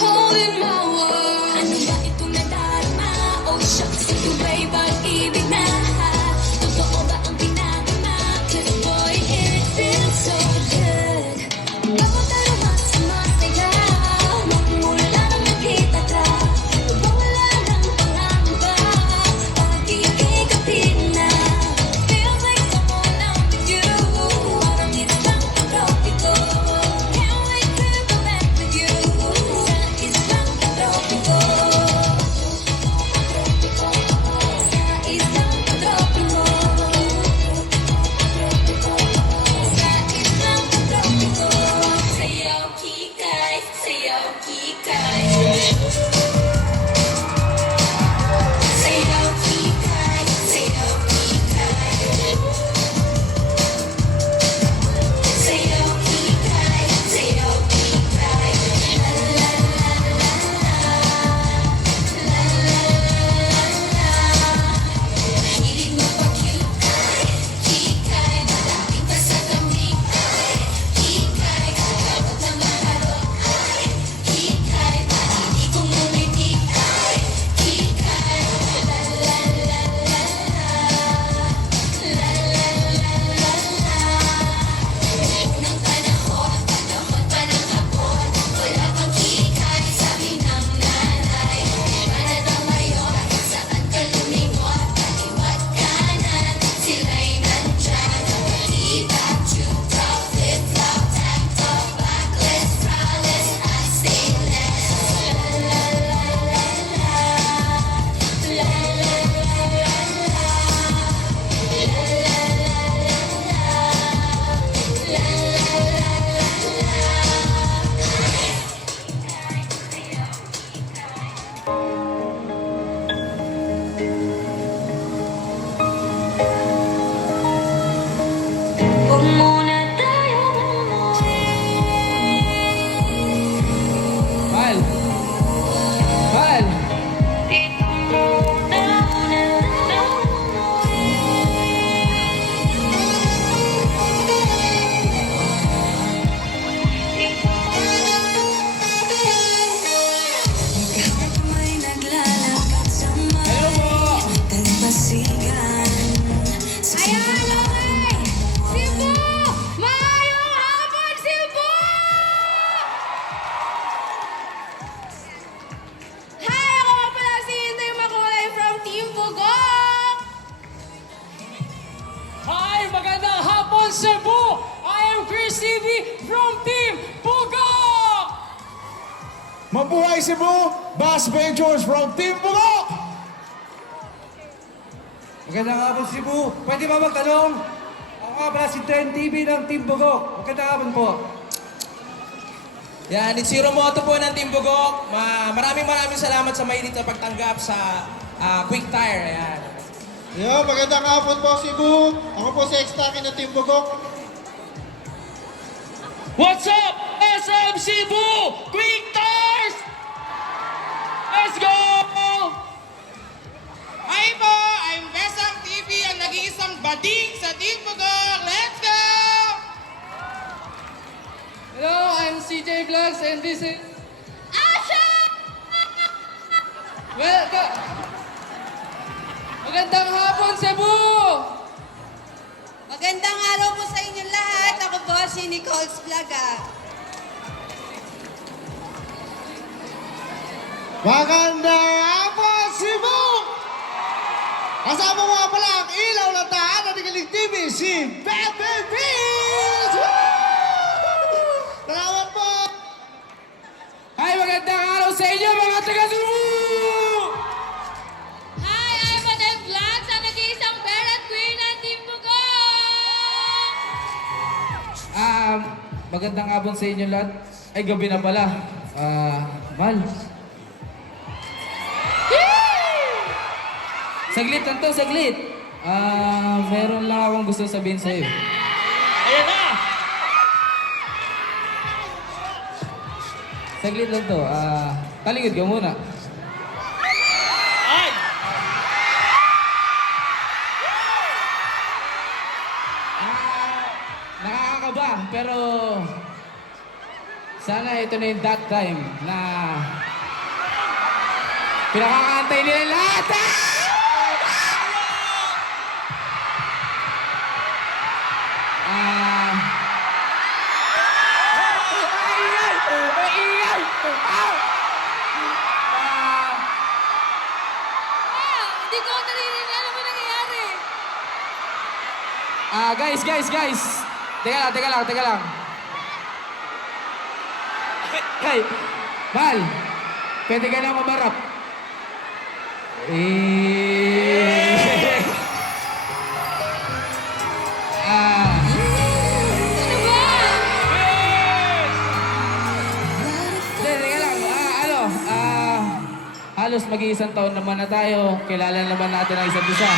hole in my world. Ano ba itong nadarama? Oh shucks, ito ba'y pag-ibig na? Totoo ba ang pinagama? Cause boy, it feels so good. Bakit tayo masaya? Magmula nang nakita ka, wala ng pangamba. Pag-ibig na feels like someone I'm with you. Parang isang tropiko. Can't wait to go back with you. Sa isang tropiko. Sa isang tropiko. Sa isang tropiko. Sayaw kikay, sayaw kikay. Sayaw kikay, sayaw kikay. Sayaw kikay, sayaw kikay. La la la la la. La la la la. Hilig mo pa kikay, kikay. Malapit pa sa kamay, kikay. Kapag na maharap, kikay. Hindi ko ngumiti, kikay. La la la la la. La la la la la. Unang panahon pa ng hapon, wala pang kikay, sabi ng nanay. Para daw ngayon, kahit saan ka lumingon, kaliwat kanan, sila'y nandyan. Di back to top, flip-flop, tank top, backless, braless, I say less. La la la la la. La la la la la. La la la la la. Huwag muna tayong umuwi. Mahal! Mahal! Dito muna tayong umuwi. Kahit may naglalakad sa Hello po! dalampasigan. Ayan, okay! Cebu! Maayong hapon, Cebu! Hi! Ako nga pala si Inday Makulay from Team Bugok! Hi! Magandang hapon, Cebu! I am Chris TV from Team Bugok! Mabuhay Cebu! Bass Ventures from Team Bugok! Magandang hapon, Cebu. Pwede ba magtanong? Ako nga pala si Trend TV ng Team Bugok. Magandang hapon po. Yan, it's Zero Moto po ng Team Bugok. Maraming salamat sa mainit na pagtanggap sa Quick Tire. Ayan. Yo, magandang hapon po, Cebu. Ako po si Extaki ng Team Bugok. What's up, SM Cebu? Quick Tires! Let's go! Hi po! I'm Besang TV, ang nag-iisang bading sa Team Bugok. Let's go! Hello, I'm CJ Vlogs and this is... Asha! Welcome! Magandang hapon, Cebu! Magandang araw po sa inyo lahat. Ako po si Nicole's Vlog. Magandang hapon, Cebu! Kasama mo nga pala ang ilaw na taan ng Tigalig TV, si Pepe Beans! Salamat po! Hi, magandang araw sa inyo, mga taga-Cebu! Hi, I'm Madam Vlogs, ang nag-iisang bear at queen ng Team Bugok! Magandang hapon sa inyo lahat. Ay, gabi na pala. Mal. Saglit lang to, saglit. Meron lang akong gusto sabihin sa'yo. Ayan na! Saglit lang to. Talikod ka muna. Ay! Nakakakaba, pero Sana ito na yung that time na pinakakantay nila lahat. Hindi ko naririnig. Ano ba nangyayari? Guys. Teka lang. Hey, Mal, pwede ka na mamarap. Ano ba? Teka lang, halos mag-iisang taon naman na tayo. Kilala naman natin ang isa't isa.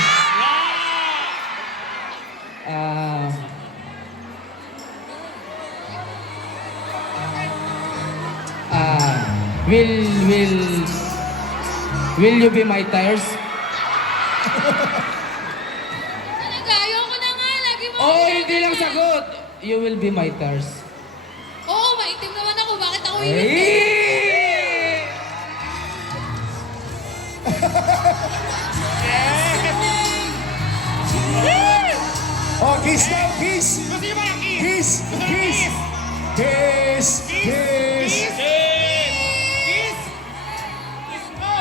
Will you be my tires? Talaga, ayoko na nga. Lagi mo. Oh, hindi lang sagot. You will be my tires. Oo, maitim naman ako. Bakit ako hindi? Hey! Oh, kiss now, kiss! Gusto niyo ba ng kiss? Kiss! Kiss! Kiss! Kiss! Kiss! Kiss mo!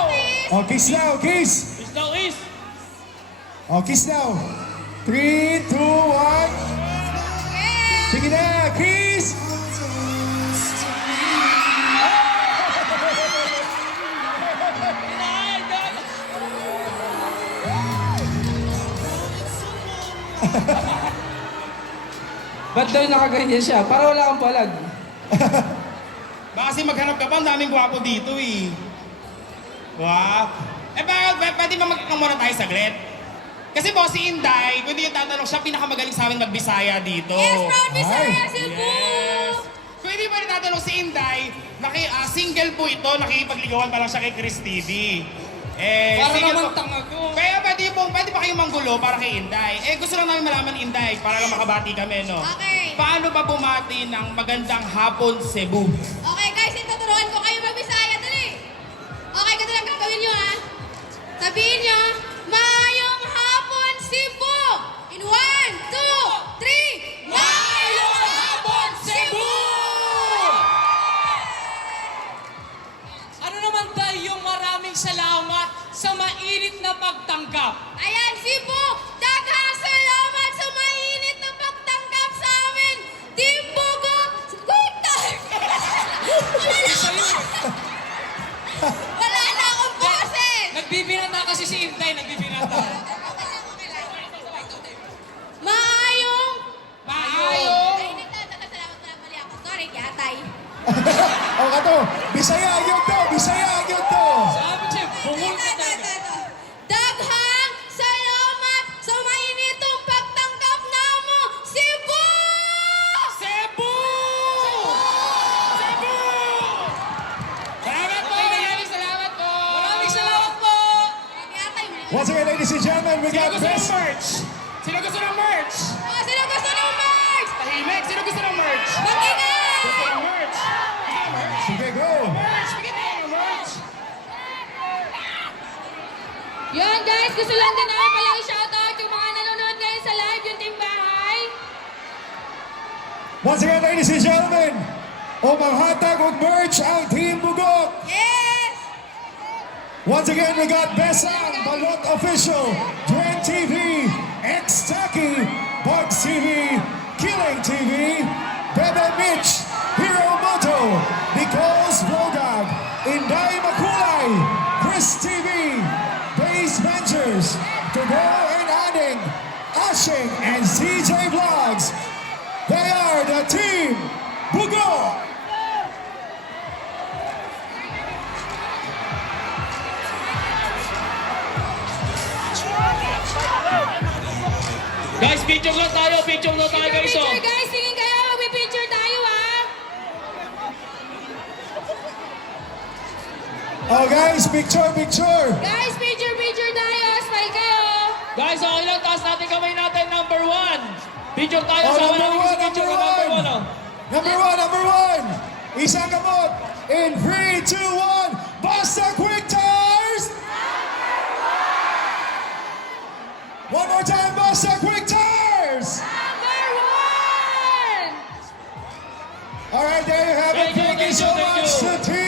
Oh, kiss now, kiss! Kiss daw, kiss! Oh, kiss now. 3, 2, 1. Sige na, kiss! Ba't daw nakaganyan siya? Para wala kang palag. Baka kasi maghanap ka pa, ang daming gwapo dito eh. Wow. Pwede ba magkakamura tayo saglit? Kasi boss, si Inday, kung hindi yung tatanong, siya pinakamagaling sa amin magbisaya dito. Yes, proud Bisaya, Cebu! Yes. Kung hindi pa rin tatanong si Inday, single po ito, nakikipagligawan pa lang siya kay Chris TV. Para single naman po- tanga ko. Kaya pwede pa kayong manggulo para kay Inday. Gusto lang namin malaman Inday, para lang makabati kami, no? Okay. Paano ba bumati ng magandang hapon Cebu? Okay, guys, ituturuan ko kayo mag-Bisaya. Dali! Okay, ganito lang gagawin nyo, ha? Sabihin nyo, Maayong hapon, Cebu! In 1, 2, 3, Maayong hapon, Cebu! Ano naman tayo yung maraming salamat sa mainit na pagtanggap? Ayan, Cebu! Daghang salamat sa mainit na pagtanggap sa amin! Team Bogo! Quick time! Wala na akong boses! Nagbibinata kasi si Intay, nagbibinata. Maayong! Maayong! Ay, nagtataka, salamat na mali ako. Sorry, yatay. Oh, kato. Bisaya yun to. Bisaya yun to. Sabi siya, bungol ka talaga. Daghang salamat sa mainitong pagtanggap namo, Cebu! Cebu! Cebu! Salamat po! Salamat po! Maraming salamat po! Yatay mo. Once again, ladies and gentlemen, we Sino got gusto ng best. merch? Sino gusto ng merch? Oh, sino gusto ng merch? Tahimik, sino gusto ng merch? Mag-ingay! Gusto ng merch? Sige, go. Merch! Bigyan tayo ng merch! Yun guys, gusto lang din namin pala i-shoutout yung mga nanonood ngayon sa live, yung team bahay. Once again, ladies and gentlemen, umanghatag og merch ang Team Bugok. Yes! Once again, we got Besang, Balot Official, Dren TV, X Taki, Bugs TV, Killing TV, Bebe Mitch, Hero Moto, Nicole's Vlogag, Inday Makulay, Chris TV, Base Ventures, Togo and Adding, Ashing, and CJ Vlogs. They are the Team Bugok. Guys, picture lang tayo guys. Picture guys, tingin kayo, magpipicture tayo ha. Oh guys, picture, picture. Guys, picture tayo, smile kayo. Guys, okay lang, taas natin kamay natin, number 1. Picture tayo Oh, sa number walang one, picture number number 1. one. Number one. Isang gamot. In 3, 2, 1. Basta Quick Tires! One more time, Basta Quick Tires! Number one! All right, there you have it. Thank you, Thank you thank so you, thank much you. to Team